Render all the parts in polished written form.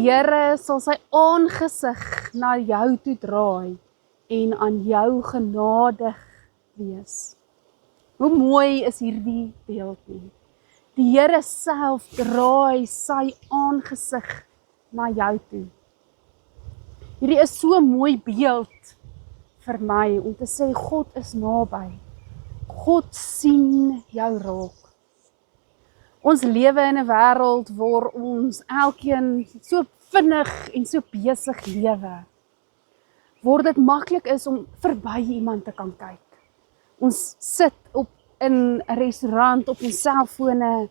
Die Here sal sy aangesig na jou toe draai en aan jou genadig wees. Hoe mooi is hierdie beeld nie? Die Here self draai sy aangesig na jou toe. Hierdie is so 'n mooi beeld vir my om te sê God is naby. God sien jou raak. Ons lewe in 'n wêreld waar ons elkeen so vinnig en so besig lewe, word dit maklik is om verby iemand te kan kyk. Ons sit in 'n restaurant op ons selfone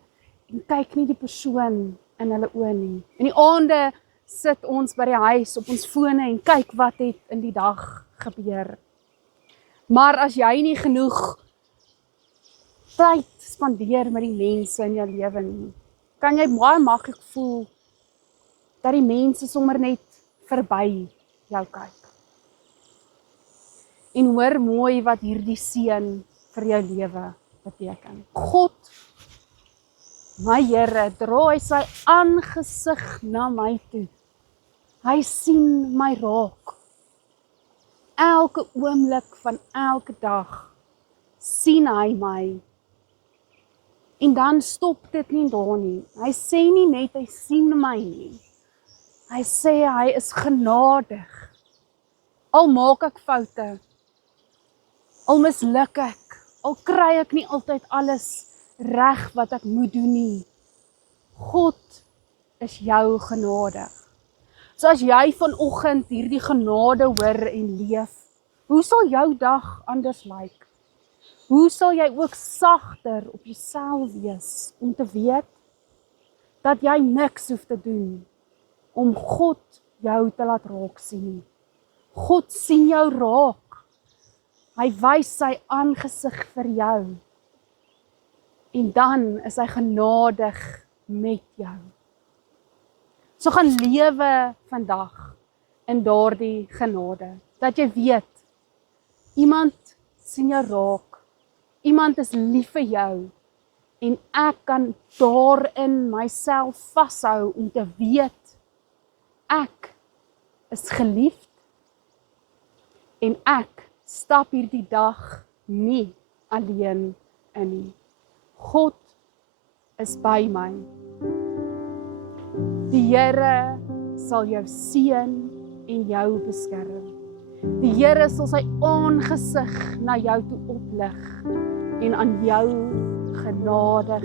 en kyk nie die persoon in hulle oë nie. In die aande sit ons by die huis op ons fone en kyk wat het in die dag gebeur. Maar as jy nie genoeg tyd spandeer met die mense in jou lewe nie, kan jy baie maklik voel dat die mense sommer net verby jou kyk. En hoor mooi wat hierdie seën vir jou lewe beteken. God, my Here, draai sy aangesig na my toe. Hy sien my raak. Elke oomblik van elke dag sien hy my. En dan stop dit nie daar nie. Hy sê nie net hy sien my nie. Hy sê hy is genadig. Al maak ek foute, al misluk ek, al kry ek nie altyd alles reg wat ek moet doen nie. God is jou genadig. So as jy vanoggend hierdie genade hoor en leef, hoe sal jou dag anders lyk? Hoe sal jy ook sagter op jouself wees om te weet dat jy niks hoef te doen om God jou te laat raak sien? God sien jou raak. Hy wys sy aangesig vir jou. En dan is hy genadig met jou. So gaan lewe vandag in daardie genade. Dat jy weet, iemand sien jou raak. Iemand is lief vir jou. En ek kan daarin myself vashou om te weet, ek is geliefd. En ek stap hierdie dag nie alleen in nie. God is by my. Die Here sal jou seën en jou beskerm. Die Here sal sy aangesig na jou toe oplig en aan jou genadig